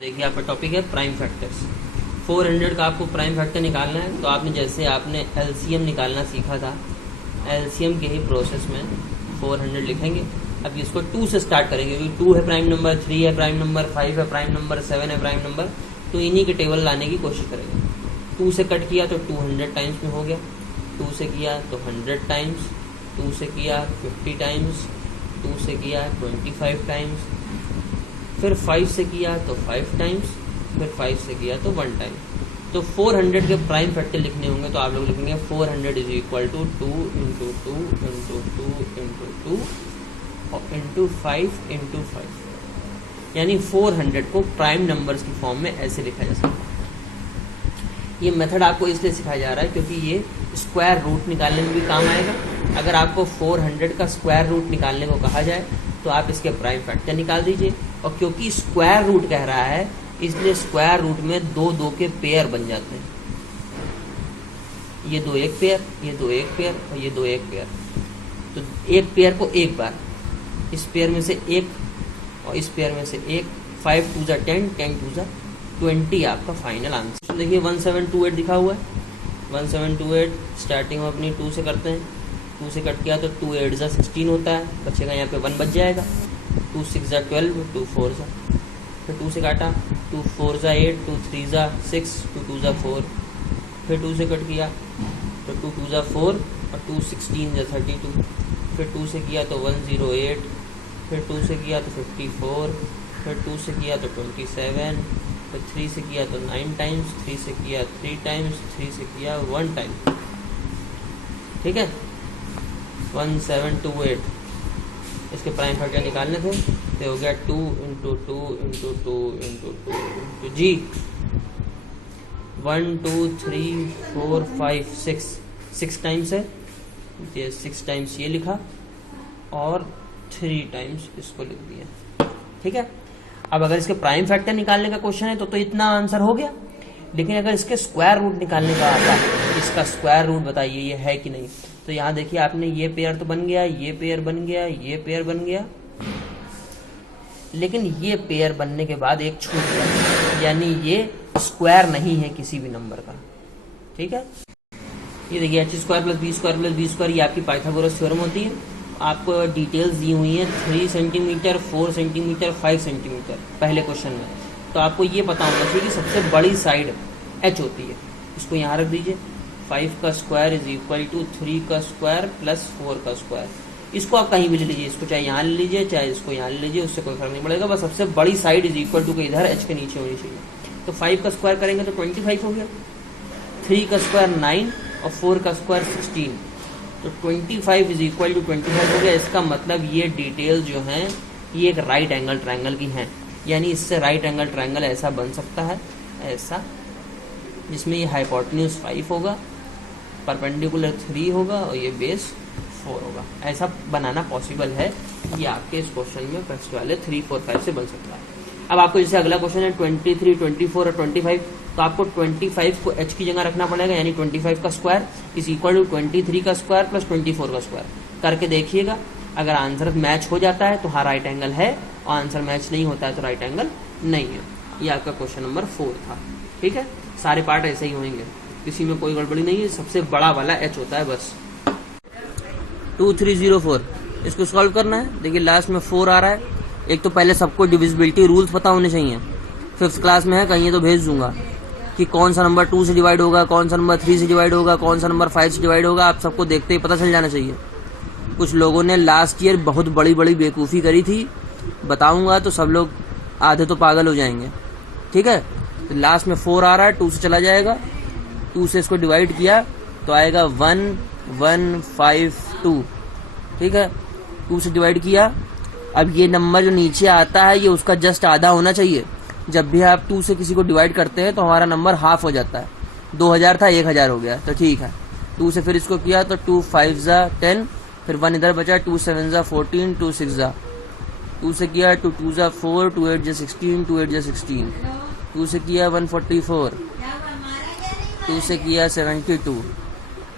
देखिए आपका टॉपिक है प्राइम फैक्टर्स। 400 का आपको प्राइम फैक्टर निकालना है। तो आपने जैसे आपने एलसीएम निकालना सीखा था, एलसीएम के ही प्रोसेस में 400 लिखेंगे। अब इसको 2 से स्टार्ट करेंगे क्योंकि 2 है प्राइम नंबर, 3 है प्राइम नंबर, 5 है प्राइम नंबर, 7 है प्राइम नंबर। तो इन्हीं के टेबल लाने की कोशिश करेंगे। 2 से कट किया तो 200 टाइम्स में हो गया, 2 से किया तो 100 टाइम्स, 2 से किया 50 टाइम्स, 2 से किया 25 टाइम्स, फिर 5 से किया तो 5 टाइम्स, फिर 5 से किया तो 1 टाइम। तो 400 के प्राइम फैक्टर लिखने होंगे तो आप लोग लिखेंगे 400 is equal to 2 into 2 into 2 into 2 और इंटू 5 इंटू 5। यानी 400 को प्राइम नंबर्स की फॉर्म में ऐसे लिखा जा सकता है। ये मेथड आपको इसलिए सिखाया जा रहा है क्योंकि ये स्क्वायर रूट निकालने में भी काम आएगा। अगर आपको 400 का स्क्वायर रूट निकालने को कहा जाए तो आप इसके प्राइम फैक्टर निकाल दीजिए। और क्योंकि स्क्वायर रूट कह रहा है इसलिए स्क्वायर रूट में 2 के पेयर बन जाते हैं। ये 2 एक पेयर, ये 2 एक पेयर और ये 2 एक पेयर। तो एक पेयर को एक बार, इस पेयर में से एक और इस पेयर में से एक, 5 2 10, 10 2 20 आपका फाइनल आंसर। तो देखिए 1728 दिखा हुआ है। 1728 स्टार्टिंग में अपनी 2 से करते हैं। 2 से कट किया तो 2 8 16 होता है, बचेगा यहाँ पे 1 बच जाएगा। 2 6 12, 2 4 फिर 2 से काटा, 2 4 8, 2 3 6, 2 2 4। फिर 2 से कट किया तो 2 2 4 और 2 16 32। फिर 2 से किया तो 108, फिर 2 से किया तो 54, फिर 2 से किया तो 27, फिर 3 से किया तो 9 टाइम्स, 3 से किया 3 टाइम्स, 3 से किया 1 टाइम। ठीक है, 1728 इसके प्राइम फैक्टर निकालने थे तो हो गया 2 इंटू 2 इंटू 2 इंटू 2 इंटू जी। 1 2 3 4 5 6 टाइम्स है, ये 6 टाइम्स ये लिखा और 3 टाइम्स इसको लिख दिया। ठीक है, अब अगर इसके प्राइम फैक्टर निकालने का क्वेश्चन है तो इतना आंसर हो गया। लेकिन अगर इसके स्क्वायर रूट निकालने का आता है, इसका स्क्वायर रूट बताइए ये है कि नहीं। तो यहाँ देखिए आपने ये पेयर तो बन गया, ये पेयर बन गया, ये पेयर बन गया, लेकिन ये पेयर बनने के बाद एक छूट गया, यानी ये स्क्वायर नहीं है किसी भी नंबर का। ठीक है, ये देखिए h square plus B square plus B square, ये आपकी पाइथागोरस थ्योरम होती है। आपको डिटेल्स दी हुई है 3 सेंटीमीटर, 4 सेंटीमीटर, 5 सेंटीमीटर पहले क्वेश्चन में। तो आपको ये पता होना चाहिए कि सबसे बड़ी साइड h होती है। इसको यहाँ रख दीजिए, 5 का स्क्वायर इज इक्वल टू 3 का स्क्वायर प्लस 4 का स्क्वायर। इसको आप कहीं भी ले लीजिए, इसको चाहे यहाँ ले लीजिए चाहे इसको यहाँ ले लीजिए, उससे कोई फर्क नहीं पड़ेगा। बस सबसे बड़ी साइड इज इक्वल टू के इधर h के नीचे होनी चाहिए। तो 5 का स्क्वायर करेंगे तो 25 हो गया, 3 का स्क्वायर 9 और 4 का स्क्वायर 16। तो 25 इज इक्वल टू 25 हो गया। इसका मतलब ये डिटेल्स जो हैं ये एक राइट एंगल ट्रायंगल की हैं, यानी इससे राइट एंगल ट्रायंगल ऐसा बन सकता है, ऐसा, जिसमें ये हाइपोटेन्यूज 5 होगा, परपेंडिकुलर 3 होगा और ये बेस 4 होगा। ऐसा बनाना पॉसिबल है, ये आपके इस क्वेश्चन में फर्स्ट वाले 3 4 5 से बन सकता है। अब आपको जैसे अगला क्वेश्चन है 23 24 और 25, तो आपको 25 को h की जगह रखना पड़ेगा, यानी 25 का स्क्वायर इज इक्वल टू 23 का स्क्वायर प्लस 24 का स्क्वायर करके देखिएगा। अगर आंसर मैच हो जाता है तो हाँ राइट एंगल है, और आंसर मैच नहीं होता है तो राइट एंगल नहीं है। ये आपका क्वेश्चन नंबर 4 था। ठीक है, सारे पार्ट ऐसे ही होंगे, किसी में कोई गड़बड़ी नहीं है। सबसे बड़ा वाला h होता है बस। 2304 इसको सॉल्व करना है। देखिए लास्ट में 4 आ रहा है। एक तो पहले सबको डिविजिबिलिटी रूल्स पता होने चाहिए। 5th क्लास में है, कहीं तो भेज दूंगा कि कौन सा नंबर 2 से डिवाइड होगा, कौन सा नंबर 3 से डिवाइड होगा, कौन सा नंबर 5 से डिवाइड होगा। आप सबको देखते ही पता चल जाना चाहिए। कुछ लोगों ने लास्ट ईयर बहुत बड़ी बड़ी बेवकूफ़ी करी थी, बताऊंगा तो सब लोग आधे तो पागल हो जाएंगे। ठीक है, तो लास्ट में 4 आ रहा है, 2 से चला जाएगा, 2 से इसको डिवाइड किया तो आएगा 1 1 5 2। ठीक है, 2 से डिवाइड किया। अब ये नंबर जो नीचे आता है ये उसका जस्ट आधा होना चाहिए। जब भी आप 2 से किसी को डिवाइड करते हैं तो हमारा नंबर हाफ हो जाता है। 2000 था 1000 हो गया, तो ठीक है। 2 से फिर इसको किया तो 2 5 10, फिर 1 इधर बचा, 2 7 14, 2 6 2 से किया 2 2 4, 2 8 16, 2 8 16, 2 से किया 144, 2 से किया 72,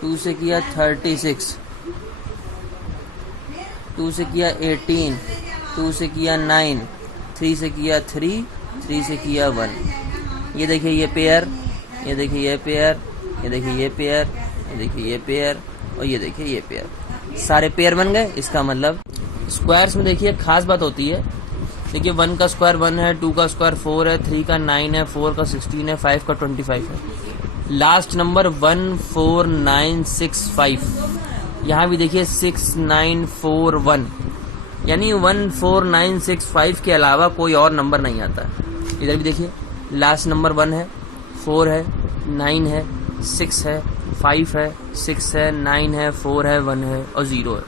2 से किया 36, 2 से किया 18, 2 से किया 9, 3 से किया 3, 3 से किया 1। ये देखिए ये पेयर, ये देखिए ये पेयर, ये देखिए ये पेयर, ये देखिए ये पेयर और ये देखिए ये पेयर, सारे पेयर बन गए। इसका मतलब स्क्वायर्स में देखिए खास बात होती है। देखिए 1 का स्क्वायर 1 है, 2 का स्क्वायर 4 है, 3 का 9 है, 4 का 16 है, 5 का 25 है। लास्ट नंबर 14965, यहाँ भी देखिए 6941, यानी 14965 के अलावा कोई और नंबर नहीं आता है। इधर भी देखिए लास्ट नंबर 1 है, 4 है, 9 है, 6 है, 5 है, 6 है, 9 है, 4 है, 1 है और 0 है।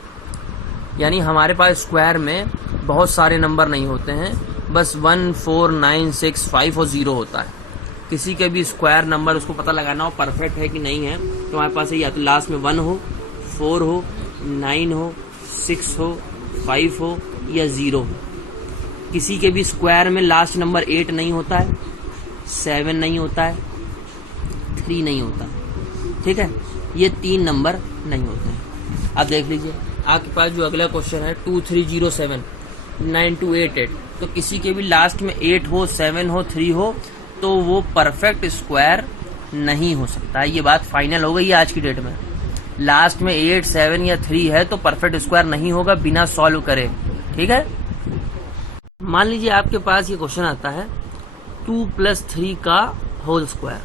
यानी हमारे पास स्क्वायर में बहुत सारे नंबर नहीं होते हैं, बस 14965 और 0 होता है। किसी के भी स्क्वायर नंबर उसको पता लगाना हो परफेक्ट है कि नहीं है, तो हमारे पास या तो लास्ट में 1 हो, 4 हो, 9 हो, 6 हो, 5 हो या 0 हो। किसी के भी स्क्वायर में लास्ट नंबर 8 नहीं होता है, 7 नहीं होता है, 3 नहीं होता। ठीक है, ये 3 नंबर नहीं होते हैं। अब देख लीजिए आपके पास जो अगला क्वेश्चन है 2307 9288, तो किसी के भी लास्ट में 8 हो, 7 हो, 3 हो तो वो परफेक्ट स्क्वायर नहीं हो सकता है। ये बात फाइनल हो गई है आज की डेट में। लास्ट में 8, 7 या 3 है तो परफेक्ट स्क्वायर नहीं होगा बिना सॉल्व करे। ठीक है, मान लीजिए आपके पास ये क्वेश्चन आता है 2 + 3 का होल स्क्वायर।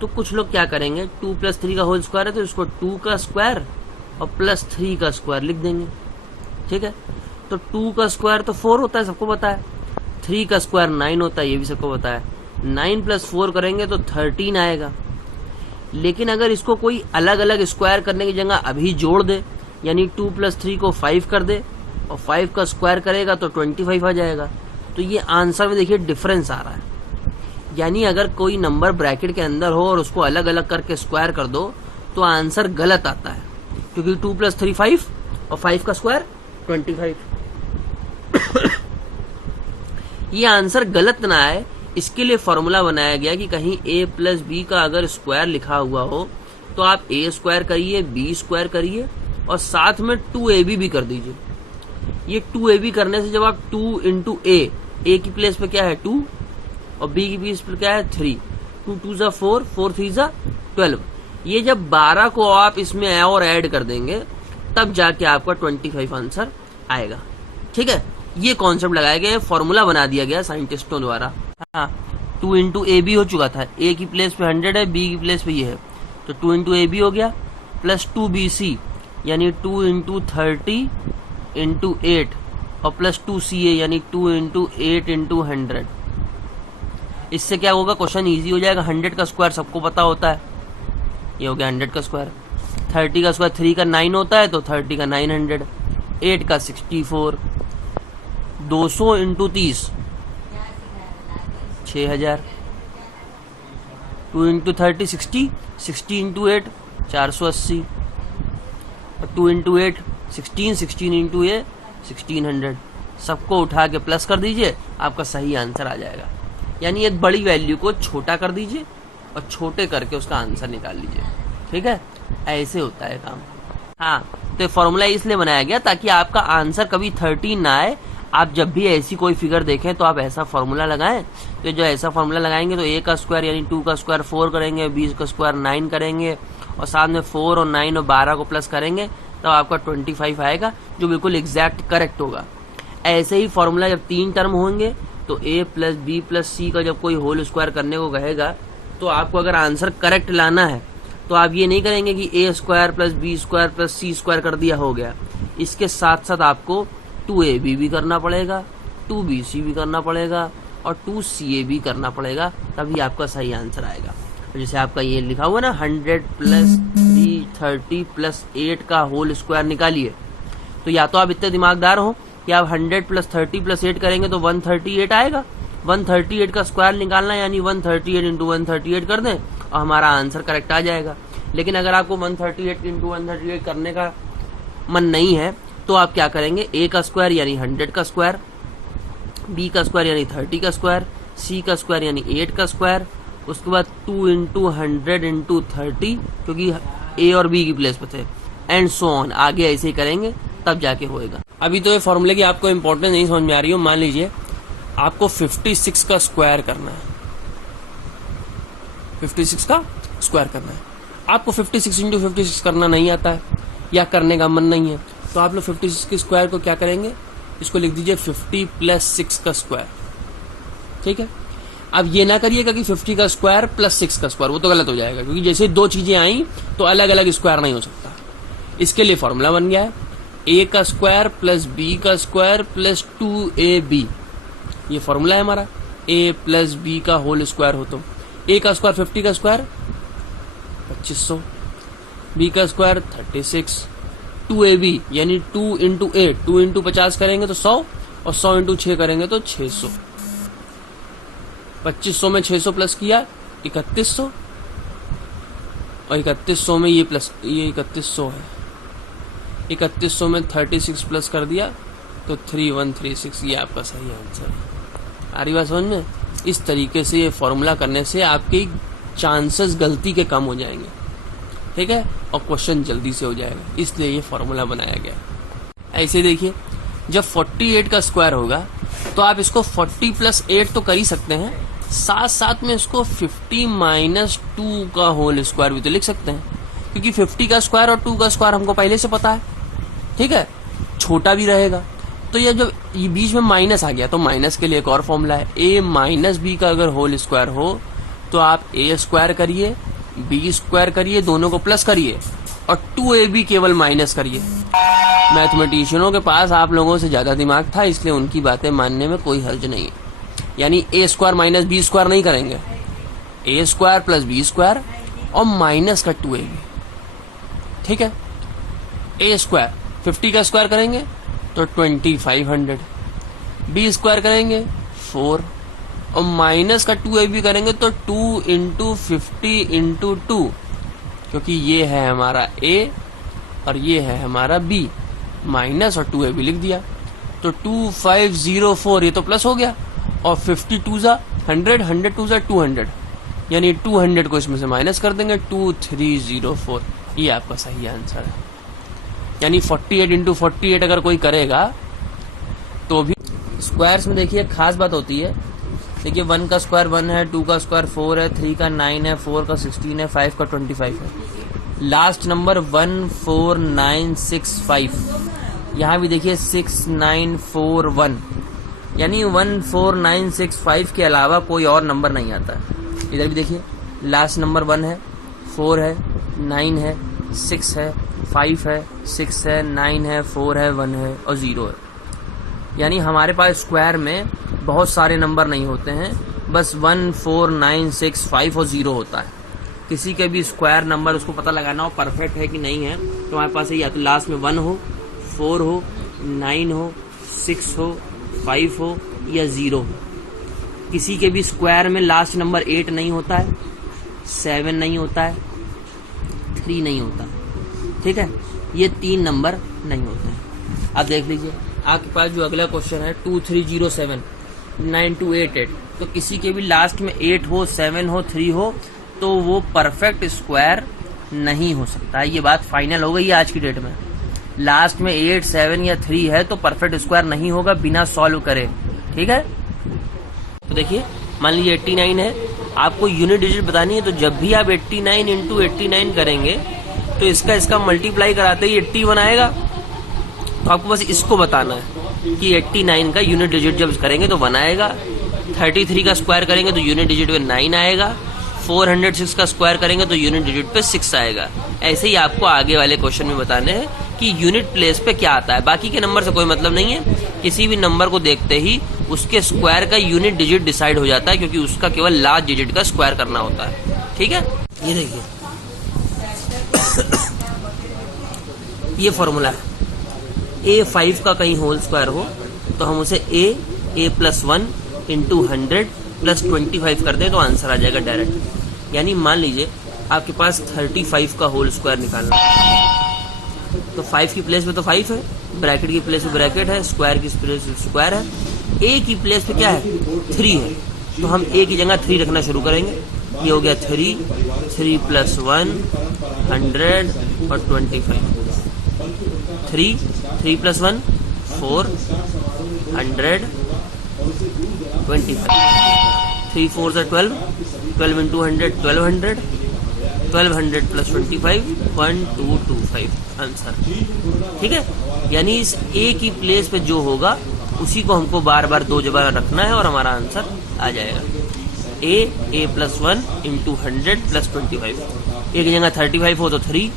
तो कुछ लोग क्या करेंगे, 2 + 3 का होल स्क्वायर है तो इसको 2 का स्क्वायर और +3 का स्क्वायर लिख देंगे। ठीक है, तो 2 का स्क्वायर तो 4 होता है, सबको पता है। 3 का स्क्वायर 9 होता है, ये भी सबको पता है। 9 + 4 करेंगे तो 13 आएगा। लेकिन अगर इसको कोई अलग अलग स्क्वायर करने की जगह अभी जोड़ दे, यानी 2 + 3 को 5 कर दे और 5 का स्क्वायर करेगा तो 25 आ जाएगा। तो ये आंसर में देखिए डिफरेंस आ रहा है। यानी अगर कोई नंबर ब्रैकेट के अंदर हो और उसको अलग अलग करके स्क्वायर कर दो तो आंसर गलत आता है, क्योंकि 2 + 3 5 और 5 का स्क्वायर 25। ये आंसर गलत ना आए इसके लिए फॉर्मूला बनाया गया कि कहीं a + b का अगर स्क्वायर लिखा हुआ हो तो आप a स्क्वायर करिए, b स्क्वायर करिए और साथ में 2ab भी कर दीजिए। ये 2ab करने से जब आप 2 × a की प्लेस पे क्या है 2 और b की प्लेस पे क्या है 3, 2 × 2 = 4, 4 × 3 = 12। ये जब 12 को आप इसमें और ऐड कर देंगे तब जाके आपका 25 आंसर आएगा। ठीक है, ये कॉन्सेप्ट लगाया गया, फॉर्मूला बना दिया गया साइंटिस्टों द्वारा। हाँ, 2 × ab हो चुका था, a की प्लेस पे 100 है, b की प्लेस पे ये है, तो 2 × ab हो गया प्लस 2bc यानी 2 × 30 × 8 और प्लस 2ca यानी 2 × 8 × 100। इससे क्या होगा, क्वेश्चन इजी हो जाएगा। 100 का स्क्वायर सबको पता होता है, ये हो गया 100 का स्क्वायर। 30 का स्क्वायर 3 का 9 होता है तो 30 का 900, 8 का 64, 200 × 30 6000, 2 × 30 60, 60 × 8 480 और 2 × 8 16, 16 × a 1600। सबको उठा के प्लस कर दीजिए, आपका सही आंसर आ जाएगा। यानी एक बड़ी वैल्यू को छोटा कर दीजिए और छोटे करके उसका आंसर निकाल लीजिए। ठीक है, ऐसे होता है काम। हाँ, तो फॉर्मूला इसलिए बनाया गया ताकि आपका आंसर कभी 13 ना आए। आप जब भी ऐसी कोई फिगर देखें तो आप ऐसा फॉर्मूला लगाएं। तो जो ऐसा फॉर्मूला लगाएंगे तो a का स्क्वायर यानी 2 का स्क्वायर 4 करेंगे, b का स्क्वायर 9 करेंगे और साथ में 4 और 9 और 12 को प्लस करेंगे तब आपका 25 आएगा, जो बिल्कुल एग्जैक्ट करेक्ट होगा। ऐसे ही फॉर्मूला जब 3 टर्म होंगे तो a + b + c का जब कोई होल स्क्वायर करने को कहेगा तो आपको अगर आंसर करेक्ट लाना है तो आप ये नहीं करेंगे कि a square + b square + c square कर दिया हो गया। इसके साथ साथ आपको 2ab भी करना पड़ेगा, 2bc भी करना पड़ेगा और 2ca भी करना पड़ेगा, तभी आपका सही आंसर आएगा। जैसे आपका ये लिखा हुआ ना 100 + 330 + 8 का होल स्क्वायर निकालिए, तो या तो आप इतने दिमागदार हो कि आप 100 + 30 + 8 करेंगे तो 138 आएगा। 138 का स्क्वायर निकालना यानी 138 × 138 कर दें और हमारा आंसर करेक्ट आ जाएगा। लेकिन अगर आपको 138 × 138 करने का मन नहीं है तो आप क्या करेंगे, a का स्क्वायर यानी 100 का स्क्वायर, b का स्क्वायर यानी 30 का स्क्वायर, c का स्क्वायर यानी 8 का स्क्वायर, उसके बाद 2 × 100 × 30 क्योंकि a और b की प्लेस पे थे, एंड सो ऑन। आगे ऐसे ही करेंगे तब जाके होएगा। अभी तो ये फॉर्मूले की आपको इंपॉर्टेंस नहीं समझ में आ रही हो। मान लीजिए आपको 56 का स्क्वायर करना है, 56 का स्क्वायर करना है। आपको 56 इंटू 56 करना नहीं आता है या करने का मन नहीं है, तो आप लोग 56 के स्क्वायर को क्या करेंगे, इसको लिख दीजिए 50 प्लस 6 का स्क्वायर। ठीक है, अब ये ना करिएगा कि 50 का स्क्वायर प्लस 6 का स्क्वायर, वो तो गलत हो जाएगा, क्योंकि जैसे दो चीजें आई तो अलग अलग स्क्वायर नहीं हो सकता। इसके लिए फॉर्मूला बन गया है a का स्क्वायर प्लस b का स्क्वायर प्लस 2ab। ये फॉर्मूला है हमारा, a प्लस b का होल स्क्वायर हो तो a का स्क्वायर 50 का स्क्वायर 2500, b का स्क्वायर 36, 2ab यानी 2 इंटू 8, 2 इंटू 50 करेंगे तो 100 और 100 इंटू 6 करेंगे तो 600। 2500 में 600 प्लस किया 3100 और 3100 में ये प्लस, ये 3100 है, 3100 में 36 प्लस कर दिया तो 3136। ये आपका सही आंसर है। आ रही बात समझ में? इस तरीके से ये फॉर्मूला करने से आपके चांसेस गलती के कम हो जाएंगे। ठीक है, और क्वेश्चन जल्दी से हो जाएगा, इसलिए ये फॉर्मूला बनाया गया। ऐसे देखिए, जब 48 का स्क्वायर होगा तो आप इसको 40 प्लस 8 तो कर ही सकते हैं, साथ साथ में इसको 50 माइनस 2 का होल स्क्वायर भी तो लिख सकते हैं, क्योंकि 50 का स्क्वायर और 2 का स्क्वायर हमको पहले से पता है। ठीक है, छोटा भी रहेगा। तो ये जब ये बीच में माइनस आ गया तो माइनस के लिए एक और फॉर्मूला है, a माइनस बी का अगर होल स्क्वायर हो तो आप a स्क्वायर करिए, b स्क्वायर करिए, दोनों को प्लस करिए और 2ab केवल माइनस करिए। मैथमेटिशियनों के पास आप लोगों से ज्यादा दिमाग था, इसलिए उनकी बातें मानने में कोई हर्ज नहीं है। यानी a square minus b square नहीं करेंगे, a square plus b square और माइनस का 2ab। ठीक है, a स्क्वायर 50 का स्क्वायर करेंगे तो 2500, b स्क्वायर करेंगे 4 और माइनस का 2ab करेंगे तो 2 इंटू 50 इंटू 2, क्योंकि ये है हमारा a और ये है हमारा b, माइनस और 2ab लिख दिया तो 2504, ये तो प्लस हो गया, और 52 जा 100, 100 2 जा 200, यानी 200 को इसमें से माइनस कर देंगे 2304। ये आपका सही आंसर है। यानी 48 इंटू 48 अगर कोई करेगा तो भी स्क्वायर्स में देखिए खास बात होती है। देखिए 1 का स्क्वायर 1 है, 2 का स्क्वायर 4 है, 3 का 9 है, 4 का 16 है, 5 का 25 है। लास्ट नंबर 14965, यहाँ भी देखिए 6941, यानी 14965 के अलावा कोई और नंबर नहीं आता है। इधर भी देखिए लास्ट नंबर 1 है, 4 है, 9 है, 6 है, 5 है, 6 है, 9 है, 4 है, 1 है और 0 है। यानी हमारे पास स्क्वायर में बहुत सारे नंबर नहीं होते हैं, बस 14965 और 0 होता है। किसी के भी स्क्वायर नंबर उसको पता लगाना हो परफेक्ट है कि नहीं है, तो हमारे पास या तो लास्ट में 1 हो, 4 हो, 9 हो, 6 हो, 5 हो या 0 हो। किसी के भी स्क्वायर में लास्ट नंबर 8 नहीं होता है, 7 नहीं होता है, 3 नहीं होता। ठीक है, ये 3 नंबर नहीं होते हैं। अब देख लीजिए आपके पास जो अगला क्वेश्चन है 2307 9288, तो किसी के भी लास्ट में 8 हो, 7 हो, 3 हो तो वो परफेक्ट स्क्वायर नहीं हो सकता है। ये बात फाइनल हो गई है आज की डेट में। लास्ट में 8, 7 या 3 है तो परफेक्ट स्क्वायर नहीं होगा बिना सॉल्व करे। ठीक है, तो देखिए मान लीजिए 89 है, आपको यूनिट डिजिट बतानी है, तो जब भी आप 89 इंटू 89 करेंगे तो इसका मल्टीप्लाई कराते ही 81 आएगा। तो आपको बस इसको बताना है कि 89 का यूनिट डिजिट जब करेंगे तो 1 आएगा, 33 का स्क्वायर करेंगे तो यूनिट डिजिट पे 9 आएगा, 406 का स्क्वायर करेंगे तो यूनिट डिजिट पे 6 आएगा। ऐसे ही आपको आगे वाले क्वेश्चन में बताने हैं कि यूनिट प्लेस पे क्या आता है। बाकी के नंबर से कोई मतलब नहीं है, किसी भी नंबर को देखते ही उसके स्क्वायर का यूनिट डिजिट डिसाइड हो जाता है, क्योंकि उसका केवल लास्ट डिजिट का स्क्वायर करना होता है। ठीक है, ये देखिए ये फॉर्मूला है। A5 का कहीं होल स्क्वायर हो तो हम उसे a प्लस 1 इंटू 100 प्लस 25 कर दें तो आंसर आ जाएगा डायरेक्ट। यानी मान लीजिए आपके पास 35 का होल स्क्वायर निकालना है, तो 5 की प्लेस पे तो 5 है, ब्रैकेट की प्लेस पे ब्रैकेट है, स्क्वायर की प्लेस पे स्क्वायर है, a की प्लेस पे क्या है 3 है, तो हम a की जगह 3 रखना शुरू करेंगे। ये हो गया 3 प्लस 1 100 और 25, 3 प्लस 1 4 100 25। 3 4 12, 12 into 100 1200, 1200 plus 25 1225 answer. ठीक है, यानी इस ए की प्लेस पे जो होगा उसी को हमको बार बार 2 जगह रखना है और हमारा आंसर आ जाएगा। ए प्लस 1 इंटू 100 प्लस 25। ए की जगह 35 हो तो 3,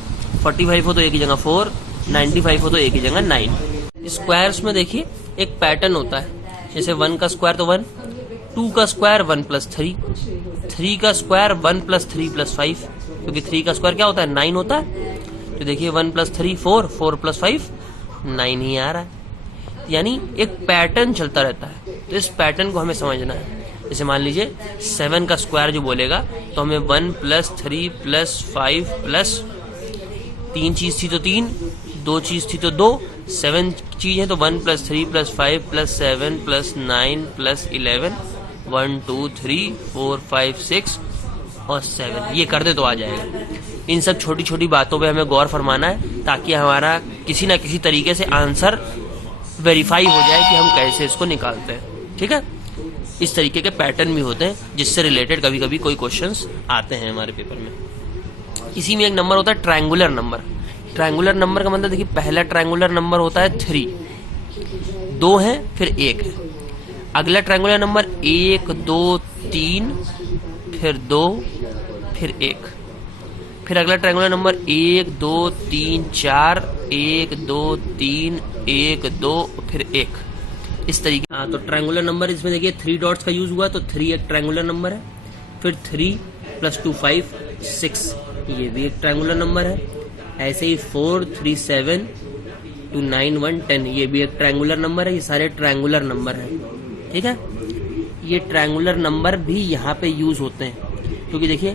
45 हो तो ए की जगह 4, 95 हो तो ए की जगह 9। स्क्वायर्स में देखिए एक पैटर्न होता है, जैसे 1 का स्क्वायर तो 1, 2 का स्क्वायर 1 प्लस 3, 3 का स्क्वायर 1 प्लस 3 प्लस 5, क्योंकि 3 का स्क्वायर क्या होता है 9 होता है। तो देखिए 1 प्लस 3 4, 4 प्लस 5 9 ही आ रहा है, यानी एक पैटर्न चलता रहता है। तो इस पैटर्न को हमें समझना है। जैसे मान लीजिए 7 का स्क्वायर जो बोलेगा तो हमें 1 प्लस 3 प्लस 5 प्लस 3 चीज थी तो 3, 2 चीज थी तो 2, 7 चीज है तो 1 plus 3 plus 5 plus 7 plus 9 plus 11, 1 2 3 4 5 6 और 7, ये कर दे तो आ जाएगा। इन सब छोटी छोटी बातों पे हमें गौर फरमाना है ताकि हमारा किसी ना किसी तरीके से आंसर वेरीफाई हो जाए कि हम कैसे इसको निकालते हैं। ठीक है, इस तरीके के पैटर्न भी होते हैं जिससे रिलेटेड कभी कभी कोई क्वेश्चंस आते हैं हमारे पेपर में। इसी में एक नंबर होता है ट्रायंगुलर नंबर। ट्रायंगुलर नंबर का मतलब देखिए पहला ट्रायंगुलर नंबर होता है 3, 2 है फिर 1 है। अगला ट्रायंगुलर नंबर 1 2 3 फिर 2 फिर 1। फिर अगला ट्रायंगुलर नंबर 1 2 3 4, 1 2 3 1 2 फिर 1, इस तरीके। हाँ, तो ट्रायंगुलर नंबर इसमें देखिए 3 डॉट्स का यूज हुआ तो 3 एक ट्रायंगुलर नंबर है। फिर 3 प्लस 2 5 6, ये भी एक ट्रायंगुलर नंबर है। ऐसे ही 4 3 7 2 9 1 10, ये भी एक ट्रायंगुलर नंबर है। ये सारे ट्रायंगुलर नंबर हैं। ठीक है, ये ट्रायंगुलर नंबर भी यहाँ पे यूज होते हैं क्योंकि देखिए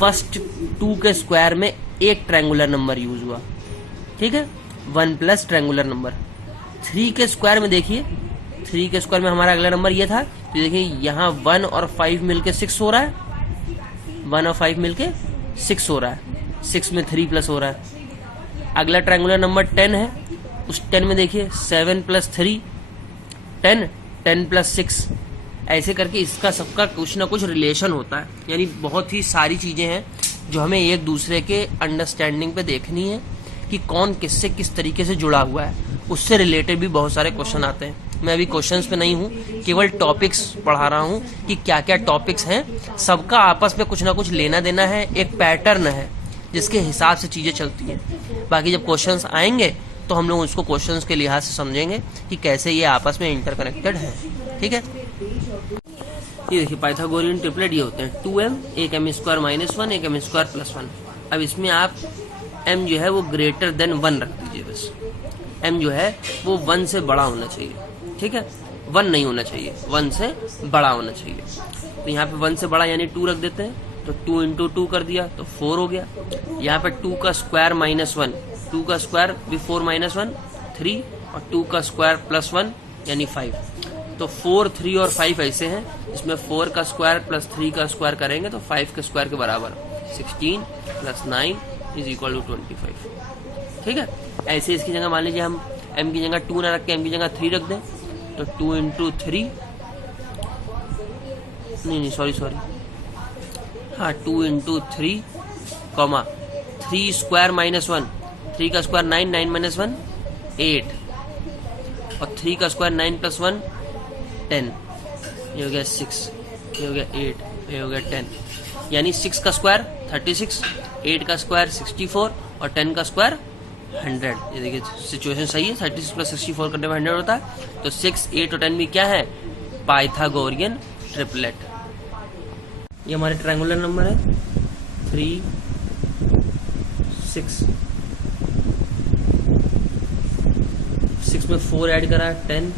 फर्स्ट 2 के स्क्वायर में एक ट्रायंगुलर नंबर यूज हुआ। ठीक है, 1 प्लस ट्रायंगुलर नंबर। 3 के स्क्वायर में देखिए, 3 के स्क्वायर में हमारा अगला नंबर ये था, तो देखिए यहाँ 1 और 5 मिलके 6 हो रहा है, 1 और 5 मिलके 6 हो रहा है, 6 में 3 प्लस हो रहा है। अगला ट्रायंगुलर नंबर 10 है, उस 10 में देखिए 7 प्लस 3 10, 10 प्लस 6, ऐसे करके इसका सबका कुछ ना कुछ रिलेशन होता है। यानी बहुत ही सारी चीजें हैं जो हमें एक दूसरे के अंडरस्टैंडिंग पे देखनी है कि कौन किससे किस तरीके से जुड़ा हुआ है। उससे रिलेटेड भी बहुत सारे क्वेश्चन आते हैं। मैं अभी क्वेश्चंस पे नहीं हूँ, केवल टॉपिक्स पढ़ा रहा हूँ कि क्या क्या टॉपिक्स हैं। सबका आपस में कुछ ना कुछ लेना देना है, एक पैटर्न है जिसके हिसाब से चीजें चलती हैं। बाकी जब क्वेश्चंस आएंगे तो हम लोग उसको क्वेश्चंस के लिहाज से समझेंगे कि कैसे ये आपस में इंटरकनेक्टेड है। ठीक है, ये देखिए पाइथागोरियन ट्रिपलेट ये होते हैं 2m, एक m स्क्वायर माइनस 1, एक m स्क्वायर प्लस 1। अब इसमें आप m जो है वो ग्रेटर देन 1 रख दीजिए। बस m जो है वो 1 से बड़ा होना चाहिए। ठीक है, 1 नहीं होना चाहिए, 1 से बड़ा होना चाहिए। तो यहाँ पे 1 से बड़ा यानी 2 रख देते हैं, तो 2 इंटू 2 कर दिया तो 4 हो गया। यहाँ पे 2 का स्क्वायर माइनस 1, 2 का स्क्वायर बिफोर माइनस 1 3, और 2 का स्क्वायर प्लस 1 यानी 5। तो 4 3 और 5 ऐसे हैं, इसमें 4 का स्क्वायर प्लस 3 का स्क्वायर करेंगे तो 5 के स्क्वायर के बराबर 16 प्लस 9 इज इक्वल टू 25। ठीक है, ऐसे इसकी जगह मान लीजिए हम m की जगह 2 ना रख के m की जगह 3 रख दें, तो 2 इंटू 3, नहीं सॉरी, हाँ 2 इंटू 3 कॉमा 3 स्क्वायर माइनस 1, 3 का स्क्वायर 9, 9 माइनस 1 8, और 3 का स्क्वायर 9 प्लस 1 10, ये हो गया 6, ये हो गया 8, ये हो गया 10। यानी 6 का स्क्वायर 36, 8 का स्क्वायर 64 और 10 का स्क्वायर 100। ये देखिए सिचुएशन सही है, 36 प्लस 64 करने में 100 होता है। तो 6, 8 और 10 भी क्या है, पाइथागोरियन ट्रिपलेट। ये हमारे ट्रायंगुलर नंबर है 3 6, 6 में 4 ऐड करा 10।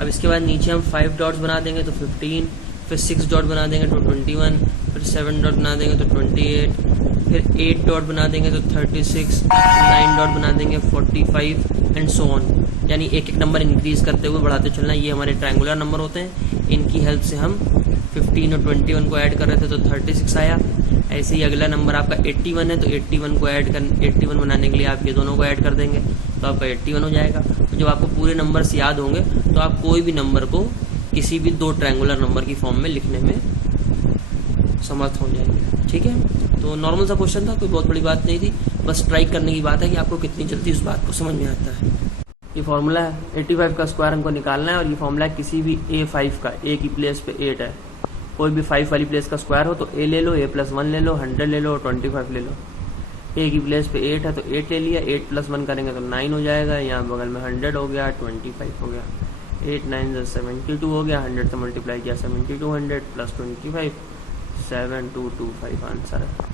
अब इसके बाद नीचे हम 5 डॉट्स बना देंगे तो 15, फिर 6 डॉट बना देंगे तो 21, फिर 7 डॉट बना देंगे तो 28, फिर 8 डॉट बना देंगे तो 36, 9 डॉट बना देंगे 45 एंड सो ऑन। यानी एक एक नंबर इंक्रीज करते हुए बढ़ाते चलना। ये हमारे ट्रायंगुलर नंबर होते हैं, इनकी हेल्प से हम 15 और 21 को ऐड कर रहे थे तो 36 आया। ऐसे ही अगला नंबर आपका 81 है तो 81 को ऐड कर 81 बनाने के लिए आप ये दोनों को ऐड कर देंगे तो आपका 81 हो जाएगा। तो जब आपको पूरे नंबर्स याद होंगे तो आप कोई भी नंबर को किसी भी दो ट्रायंगुलर नंबर की फॉर्म में लिखने में समर्थ हो जाएंगे। ठीक है, तो नॉर्मल सा क्वेश्चन था, कोई बहुत बड़ी बात नहीं थी, बस ट्राई करने की बात है कि आपको कितनी जल्दी उस बात को समझ में आता है। ये फॉर्मूला है, 85 का स्क्वायर हमको निकालना है और ये फॉर्मूला है किसी भी A5 का, A की प्लेस पे 8 है, कोई भी 5 वाली प्लेस का स्क्वायर हो तो A ले लो, A+1 ले लो, 100 ले लो, 25 ले लो। A की प्लेस पे 8 है तो 8 ले लिया, 8+1 करेंगे तो 9 हो जाएगा, यहाँ बगल में 100 हो गया, 25 हो गया, 8 9 72 हो गया, 100 से मल्टीप्लाई किया 72 100 + 25 7225 आंसर है।